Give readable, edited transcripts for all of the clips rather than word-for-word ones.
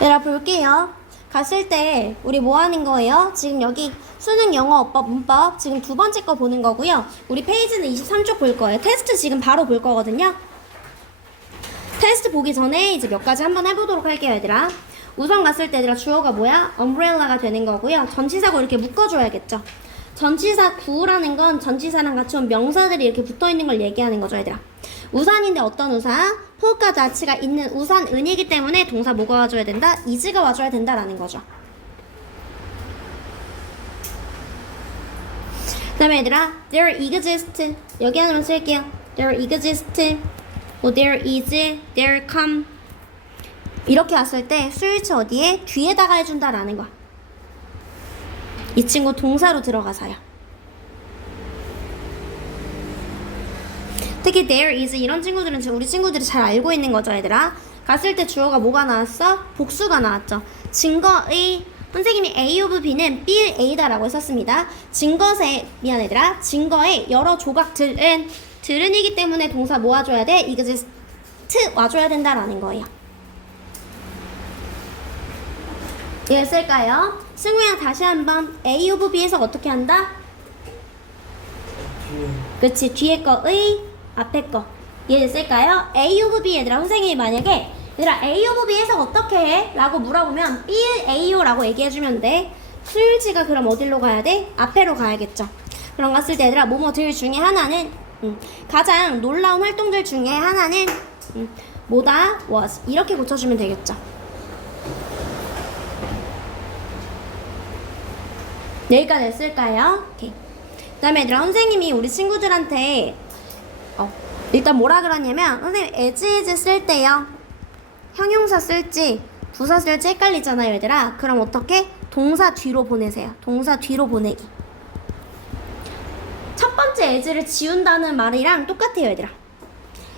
얘들아 볼게요. 갔을 때 우리 뭐 하는 거예요? 지금 여기 수능, 영어, 어법, 문법 지금 두 번째 거 보는 거고요. 우리 페이지는 23쪽 볼 거예요. 테스트 지금 바로 볼 거거든요. 테스트 보기 전에 이제 몇 가지 한번 해보도록 할게요, 얘들아. 우선 갔을 때 얘들아 주어가 뭐야? umbrel라가 되는 거고요. 전치사고 이렇게 묶어줘야겠죠. 전치사 구라는 건 전치사랑 같이 온 명사들이 이렇게 붙어있는 걸 얘기하는 거죠, 얘들아. 우산인데 어떤 우산? 포카 자치가 있는 우산은이기 때문에 동사 뭐가 와줘야 된다? is가 와줘야 된다라는 거죠. 그 다음에 얘들아 there exist 여기 하나만 쓸게요. there exist 뭐 there is, there come 이렇게 왔을 때 수일치 어디에? 뒤에다가 해준다라는 거야. 이 친구 동사로 들어가서요. 특히 there is 이런 친구들은 지금 우리 친구들이 잘 알고 있는 거죠, 얘들아. 갔을 때 주어가 뭐가 나왔어? 복수가 나왔죠. 증거의 선생님이 A of B는 B의 A다라고 했었습니다. 증거의 미안 얘들아. 증거의 여러 조각들은 들은이기 때문에 동사 뭐 와줘야 돼? exist 와줘야 된다라는 거예요. 이해했을까요? 승우야 다시 한번 A of B 해석 어떻게 한다? 그치 뒤에 거의 앞에 거 이해됐을까요? A of B 얘들아 선생님이 만약에 얘들아 A of B 해석 어떻게 해? 라고 물어보면 B의 A요 라고 얘기해주면 돼. 수일치가 그럼 어디로 가야 돼? 앞에로 가야겠죠. 그럼 갔을 때 얘들아 뭐뭐들 중에 하나는 가장 놀라운 활동들 중에 하나는 뭐다? was 이렇게 고쳐주면 되겠죠. 여기까지 됐을까요? 오케이. 그 다음에 얘들아 선생님이 우리 친구들한테 일단 뭐라 그러냐면 선생님 as is 쓸 때요 형용사 쓸지 부사 쓸지 헷갈리잖아요 얘들아. 그럼 어떻게? 동사 뒤로 보내세요. 동사 뒤로 보내기. 첫 번째 as를 지운다는 말이랑 똑같아요 얘들아.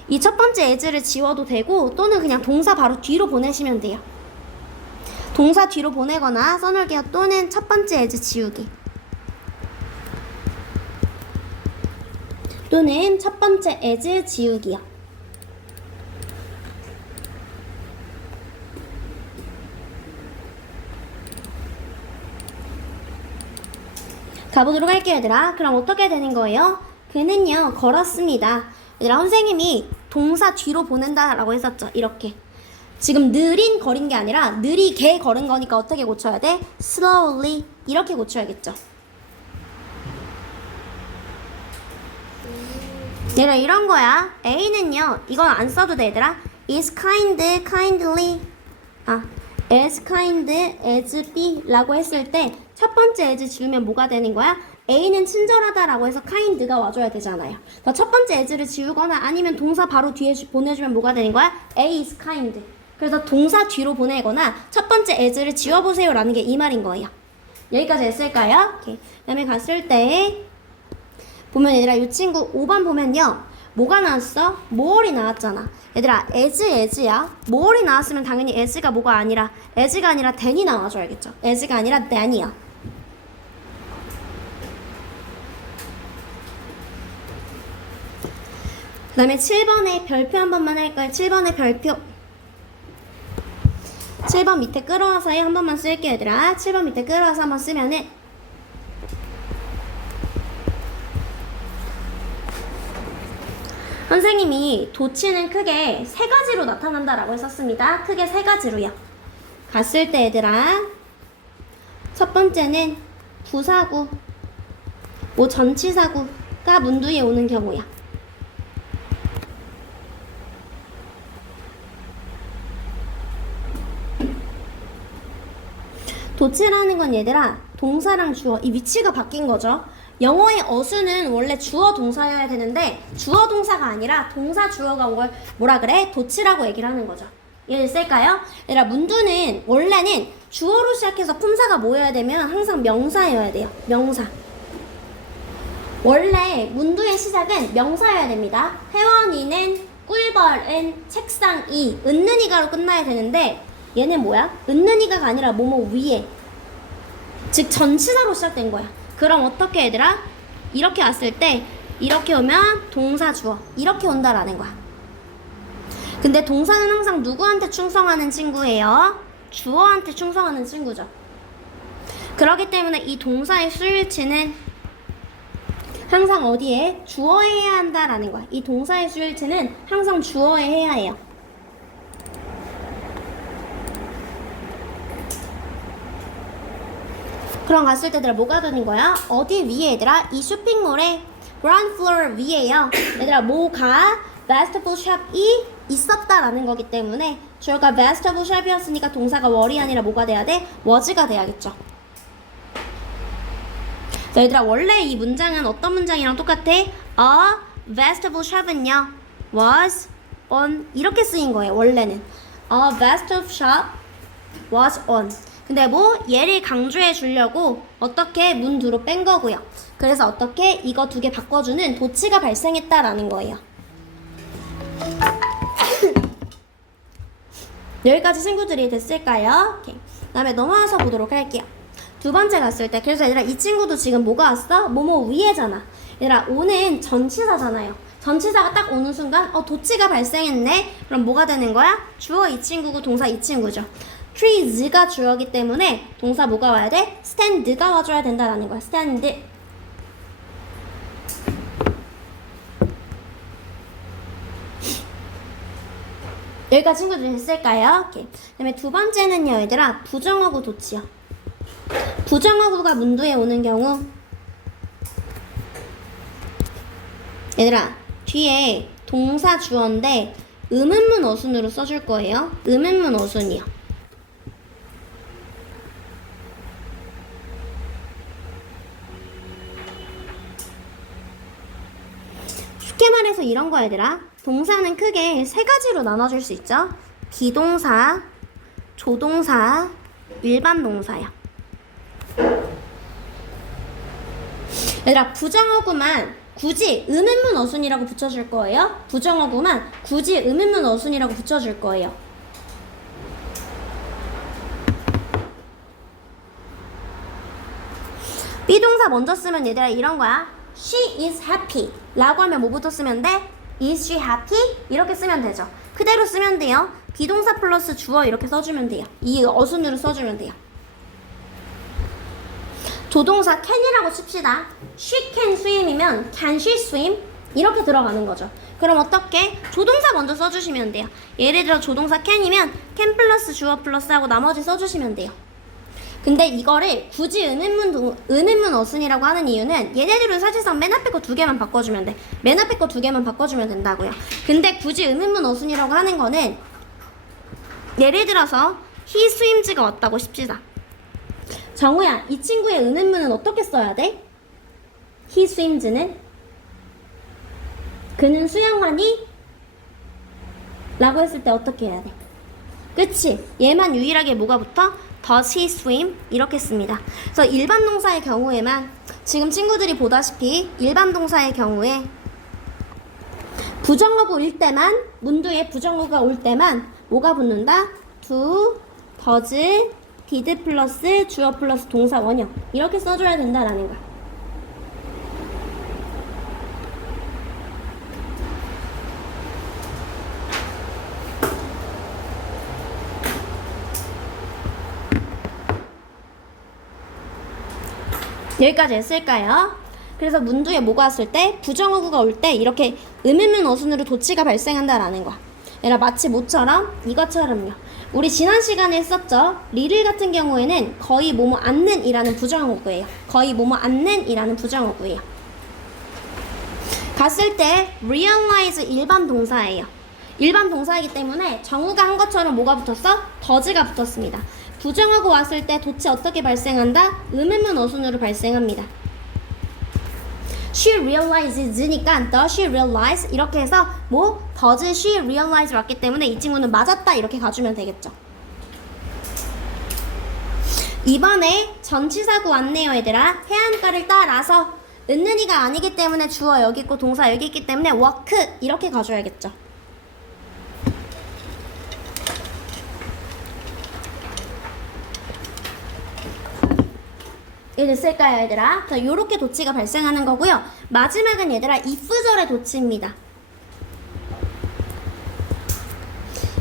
이 첫 번째 as를 지워도 되고 또는 그냥 동사 바로 뒤로 보내시면 돼요. 동사 뒤로 보내거나 써놓을게요. 또는 첫 번째 as 지우기 또는 첫 번째 as 지우기요. 가보도록 할게요 얘들아. 그럼 어떻게 되는 거예요? 그는요 걸었습니다. 얘들아 선생님이 동사 뒤로 보낸다 라고 했었죠. 이렇게 지금 느린 걸인 게 아니라 느리게 걸은 거니까 어떻게 고쳐야 돼? slowly 이렇게 고쳐야겠죠. 얘들아 이런 거야. A는요 이건 안 써도 돼 얘들아. is kind, kindly as kind as B 라고 했을 때 첫 번째 as 지우면 뭐가 되는 거야? A는 친절하다 라고 해서 kind가 와줘야 되잖아요. 첫 번째 as를 지우거나 아니면 동사 바로 뒤에 보내주면 뭐가 되는 거야? A is kind. 그래서 동사 뒤로 보내거나 첫 번째 as를 지워보세요 라는 게 이 말인 거예요. 여기까지 했을까요? 오케이. 그 다음에 갔을 때 보면 얘들아 이 친구 5번 보면요 뭐가 나왔어? more이 나왔잖아. 얘들아 as야. more이 나왔으면 당연히 as가 뭐가 아니라 as가 아니라 than이 나와줘야겠죠. as가 아니라 than이야. 그 다음에 7번에 별표 한 번만 할까요? 7번에 별표 7번 밑에 끌어와서요 한 번만 쓸게요 얘들아. 7번 밑에 끌어와서 한번 쓰면은 선생님이 도치는 크게 세 가지로 나타난다라고 했었습니다. 크게 세 가지로요. 갔을 때 얘들아 첫 번째는 부사구 뭐 전치사구가 문두에 오는 경우야. 도치라는 건 얘들아 동사랑 주어 이 위치가 바뀐 거죠. 영어의 어수는 원래 주어 동사여야 되는데 주어 동사가 아니라 동사 주어가 온 걸 뭐라 그래? 도치라고 얘기를 하는 거죠. 이해됐을까요? 얘들아 문두는 원래는 주어로 시작해서 품사가 뭐여야 되면 항상 명사여야 돼요. 명사. 원래 문두의 시작은 명사여야 됩니다. 혜원이는 꿀벌은 책상이 은는이가로 끝나야 되는데 얘는 뭐야? 은는이가가 아니라 뭐뭐 위에 즉 전치사로 시작된 거야. 그럼 어떻게 얘들아? 이렇게 왔을 때 이렇게 오면 동사 주어 이렇게 온다라는 거야. 근데 동사는 항상 누구한테 충성하는 친구예요? 주어한테 충성하는 친구죠. 그렇기 때문에 이 동사의 수일치는 항상 어디에? 주어에 해야 한다라는 거야. 이 동사의 수일치는 항상 주어에 해야 해요. 그럼 갔을 때 얘들아 뭐가 되는 거야? 어디 위에 얘들아? 이 쇼핑몰의 ground floor 위에요. 얘들아 뭐가? vegetable shop이 있었다라는 거기 때문에 주어가 vegetable shop이었으니까 동사가 were이 아니라 뭐가 돼야 돼? was가 돼야겠죠. 자, 얘들아 원래 이 문장은 어떤 문장이랑 똑같아? A vegetable shop은요 was on 이렇게 쓰인 거예요. 원래는 A vegetable shop was on. 근데 뭐 얘를 강조해 주려고 어떻게 문두로 뺀 거고요. 그래서 어떻게 이거 두 개 바꿔주는 도치가 발생했다라는 거예요. 여기까지 친구들이 됐을까요? 오케이. 다음에 넘어와서 보도록 할게요. 두 번째 갔을 때 그래서 얘들아 이 친구도 지금 뭐가 왔어? 뭐뭐 위에잖아. 얘들아 오는 전치사잖아요. 전치사가 딱 오는 순간 도치가 발생했네. 그럼 뭐가 되는 거야? 주어 이 친구고 동사 이 친구죠. trees가 주어기 때문에 동사 뭐가 와야 돼? stand가 와줘야 된다라는 거야. stand. 여기까지 친구들이 됐을까요? 오케이. 그다음에 두 번째는요, 얘들아 부정어구 도치요. 부정어구가 문두에 오는 경우 얘들아 뒤에 동사 주어인데 의문문 어순으로 써줄 거예요. 의문문 어순이요. 쉽게 말해서 이런 거 얘들아 동사는 크게 세 가지로 나눠줄 수 있죠. 비동사, 조동사, 일반 동사요. 얘들아 부정어구만 굳이 의문문 어순이라고 붙여줄 거예요. 부정어구만 굳이 의문문 어순이라고 붙여줄 거예요. 비동사 먼저 쓰면 얘들아 이런 거야. She is happy 라고 하면 뭐부터 쓰면 돼? Is she happy? 이렇게 쓰면 되죠. 그대로 쓰면 돼요. 비동사 플러스 주어 이렇게 써주면 돼요. 이 어순으로 써주면 돼요. 조동사 can이라고 칩시다. She can swim이면 can she swim? 이렇게 들어가는 거죠. 그럼 어떻게? 조동사 먼저 써주시면 돼요. 예를 들어 조동사 can이면 can 플러스 주어 플러스 하고 나머지 써주시면 돼요. 근데 이거를 굳이 의문문 어순이라고 하는 이유는 얘네들은 사실상 맨 앞에 거 두 개만 바꿔주면 돼. 맨 앞에 거 두 개만 바꿔주면 된다고요. 근데 굳이 의문문 어순이라고 하는 거는 예를 들어서 he swims가 왔다고 칩시다. 정우야, 이 친구의 의문문은 어떻게 써야 돼? he swims는 그는 수영하니? 라고 했을 때 어떻게 해야 돼? 그치? 얘만 유일하게 뭐가 붙어? Does he swim? 이렇게 씁니다. 그래서 일반 동사의 경우에만 지금 친구들이 보다시피 일반 동사의 경우에 부정어구일 때만 문두에 부정어구가 올 때만 뭐가 붙는다? do, does, did 플러스 주어 플러스 동사 원형 이렇게 써줘야 된다라는 거야. 여기까지 했을까요? 그래서 문두에 뭐가 왔을 때 부정어구가 올 때 이렇게 의문문 어순으로 도치가 발생한다라는 거야. 얘라 마치 뭐처럼? 이것처럼요. 우리 지난 시간에 했었죠. 리를 같은 경우에는 거의 뭐뭐 않는 이라는 부정어구예요. 거의 뭐뭐 않는 이라는 부정어구예요. 갔을 때 realize 일반 동사예요. 일반 동사이기 때문에 정우가 한 것처럼 뭐가 붙었어? 더즈가 붙었습니다. 부정어구 왔을 때 도치 어떻게 발생한다? 의문문 어순으로 발생합니다. She realizes니까 does she realize 이렇게 해서 뭐 does she realize 왔기 때문에 이 친구는 맞았다 이렇게 가주면 되겠죠. 이번에 전치사구 왔네요 얘들아. 해안가를 따라서 은는이가 아니기 때문에 주어 여기 있고 동사 여기 있기 때문에 walk 이렇게 가줘야겠죠. 됐을까요 얘들아? 자, 요렇게 도치가 발생하는 거고요. 마지막은 얘들아 if절의 도치입니다.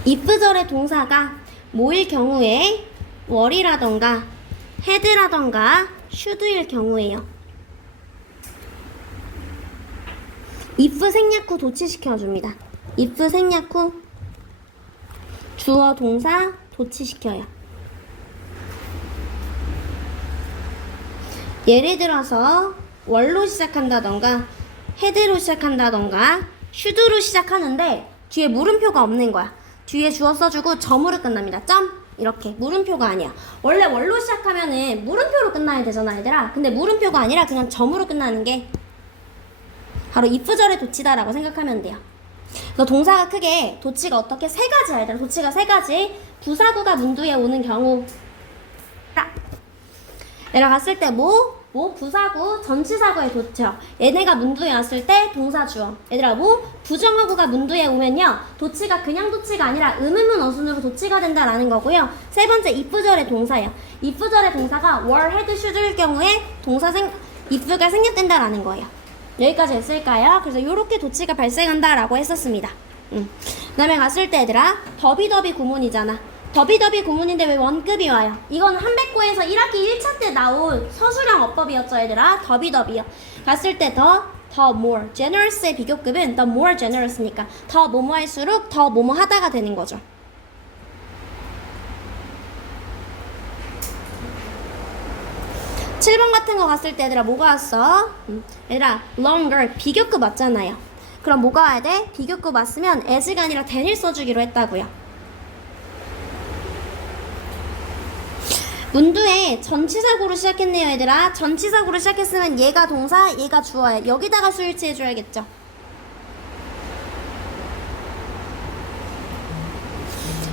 if절의 동사가 뭐일 경우에 were이라던가 had라던가 should일 경우에요. if 생략 후 도치시켜줍니다. if 생략 후 주어 동사 도치시켜요. 예를 들어서 were로 시작한다던가 had로 시작한다던가 should로 시작하는데 뒤에 물음표가 없는 거야. 뒤에 주어 써주고 점으로 끝납니다. 점 이렇게 물음표가 아니야. 원래 were로 시작하면은 물음표로 끝나야 되잖아 얘들아. 근데 물음표가 아니라 그냥 점으로 끝나는 게 바로 if절의 도치다라고 생각하면 돼요. 그래서 동사가 크게 도치가 어떻게 세 가지야 얘들아. 도치가 세 가지. 부사구가 문두에 오는 경우 내려갔을 때 부사구 전치사구에 도쳐. 얘네가 문두에 왔을 때 동사 주어. 얘들아 부정어구가 문두에 오면요 도치가 그냥 도치가 아니라 의문문 어순으로 도치가 된다라는 거고요. 세 번째 if절의 동사예요. if절의 동사가 were, had, should일 경우에 if가 생략된다라는 거예요. 여기까지 했을까요? 그래서 이렇게 도치가 발생한다라고 했었습니다. 그 다음에 갔을 때 얘들아 더비더비 구문이잖아. 더비더비 구문인데 왜 원급이 와요? 이건 한백고에서 1학기 1차 때 나온 서술형 어법이었죠 얘들아. 더비더비요. 갔을 때 더 more generous의 비교급은 the more generous니까 더 뭐뭐 할수록 더 뭐뭐 하다가 되는 거죠. 칠 번 같은 거 갔을 때 얘들아 뭐가 왔어? 얘들아 longer 비교급 왔잖아요. 그럼 뭐가 와야 돼? 비교급 왔으면 as가 아니라 than을 써주기로 했다고요. 문두에 전치사구로 시작했네요 얘들아. 전치사구로 시작했으면 얘가 동사 얘가 주어야. 여기다가 수일치 해줘야겠죠.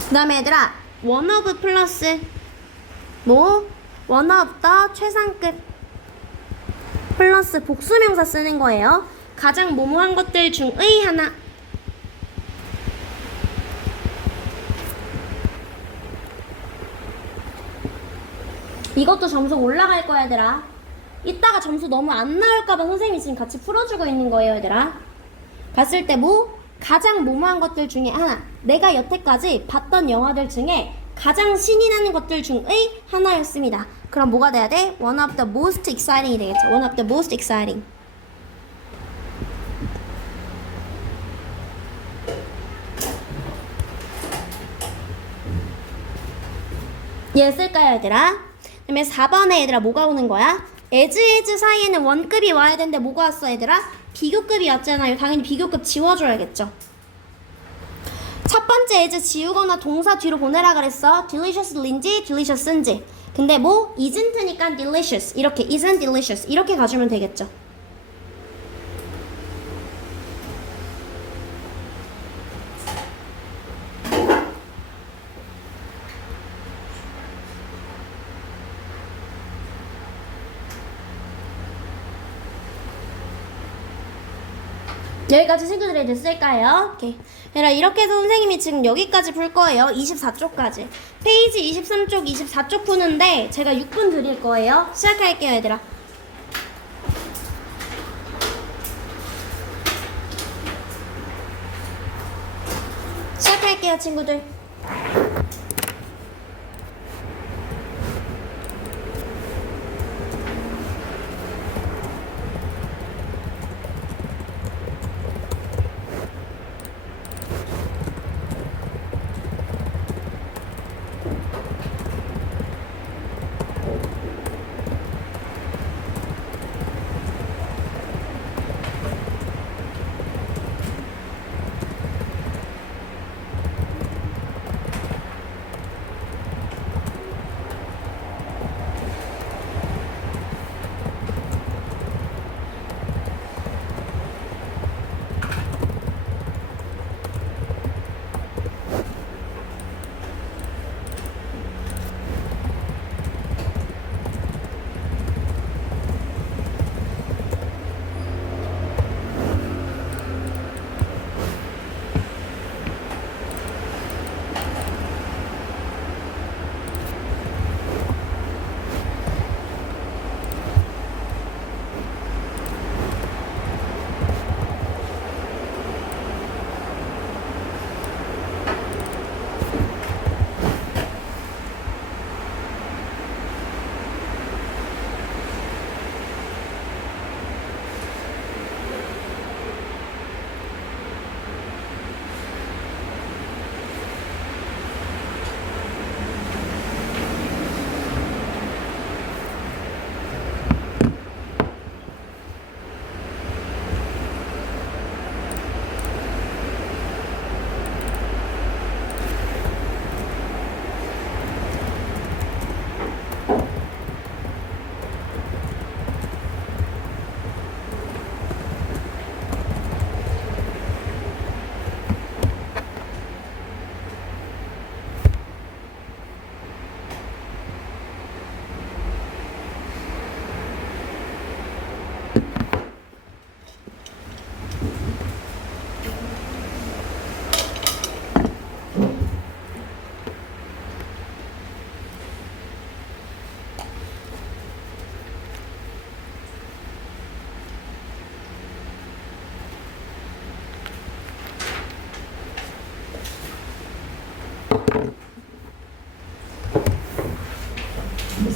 그 다음에 얘들아 one of 플러스 one of the 최상급 플러스 복수명사 쓰는 거예요. 가장 모모한 것들 중의 하나. 이것도 점수 올라갈 거야 얘들아. 이따가 점수 너무 안 나올까봐 선생님이 지금 같이 풀어주고 있는 거예요 얘들아. 봤을 때 가장 모모한 것들 중에 하나. 내가 여태까지 봤던 영화들 중에 가장 신이 나는 것들 중의 하나였습니다. 그럼 뭐가 돼야 돼? One of the most exciting이 되겠죠. One of the most exciting. 얘 쓸까요 얘들아? 그 다음에 4번에 얘들아 뭐가 오는 거야? as 사이에는 원급이 와야 되는데 뭐가 왔어 얘들아? 비교급이 왔잖아요. 당연히 비교급 지워줘야겠죠. 첫 번째 as 지우거나 동사 뒤로 보내라 그랬어. delicious인지 delicious인지. 근데 isn't니까 delicious. 이렇게 isn't delicious 이렇게 가주면 되겠죠. 여기까지 친구들이 됐을까요? 오케이. 이렇게 해서 선생님이 지금 여기까지 풀 거예요. 24쪽까지. 페이지 23쪽, 24쪽 푸는데 제가 6분 드릴 거예요. 시작할게요, 얘들아. 시작할게요, 친구들.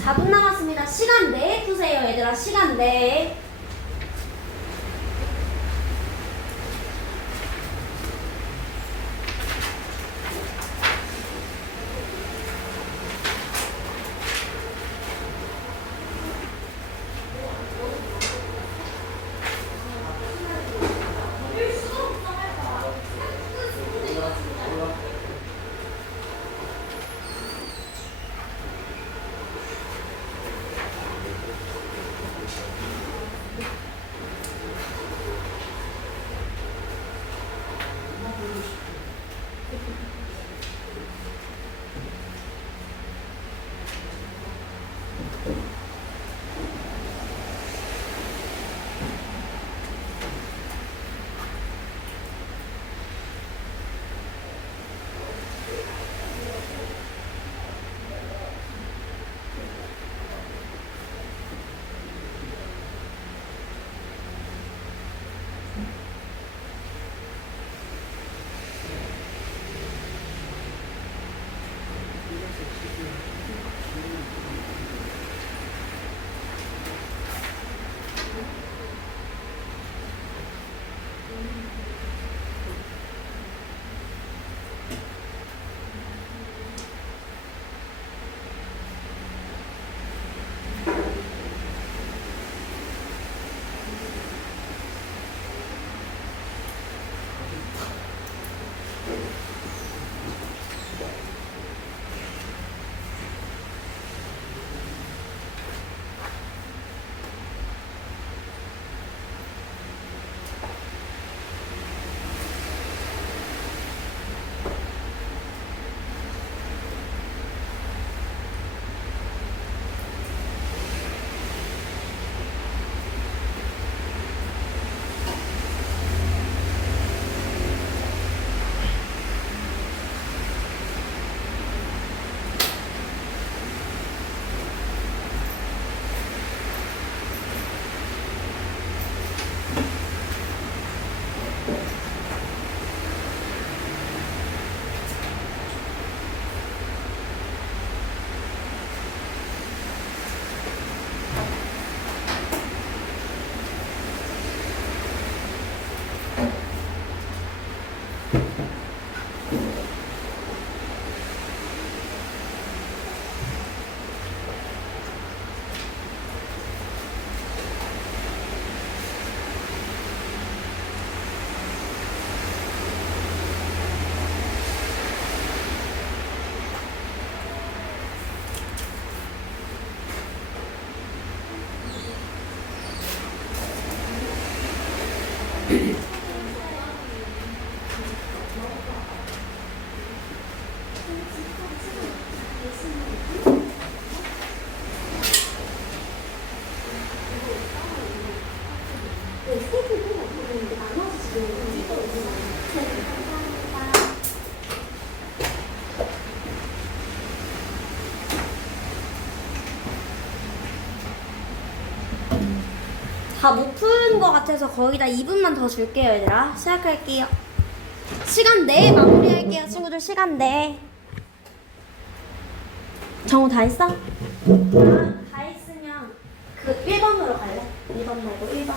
4분 남았습니다. 시간 내에 푸세요, 얘들아. 시간 내에. 다 못 푸는 것 같아서 거의 다 2분만 더 줄게요, 얘들아. 시작할게요. 시간 내에 마무리할게요, 친구들. 시간 내에. 정우 다 했어? 다 했으면 그 1번으로 갈래? 2번 말고 1번.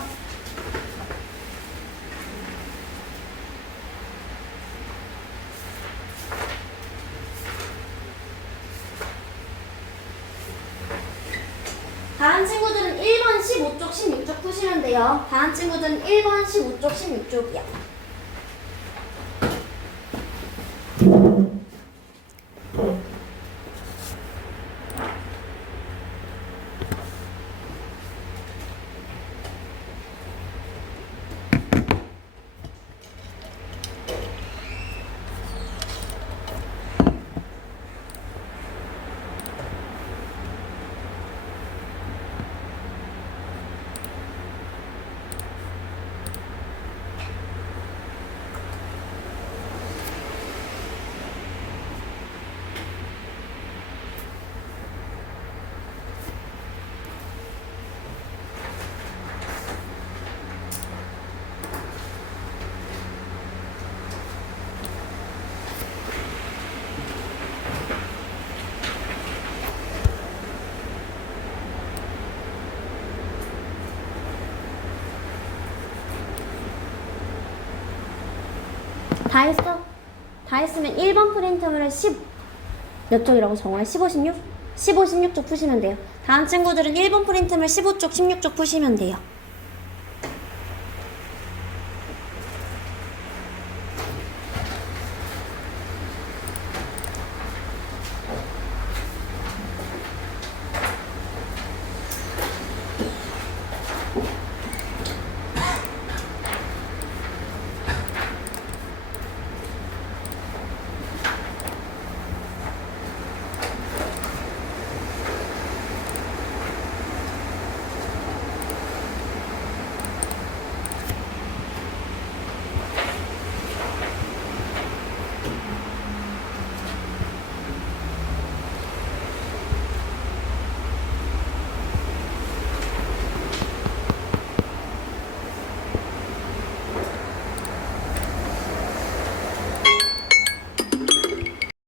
다른 친구들은 1번 15쪽, 16쪽 푸시면 돼요. 다른 친구들은 1번 15쪽, 16쪽이요. 다 했어? 다 했으면 1번 프린트물을 몇 쪽이라고 정말 15, 16? 15, 16쪽 푸시면 돼요. 다음 친구들은 1번 프린트물 15쪽, 16쪽 푸시면 돼요.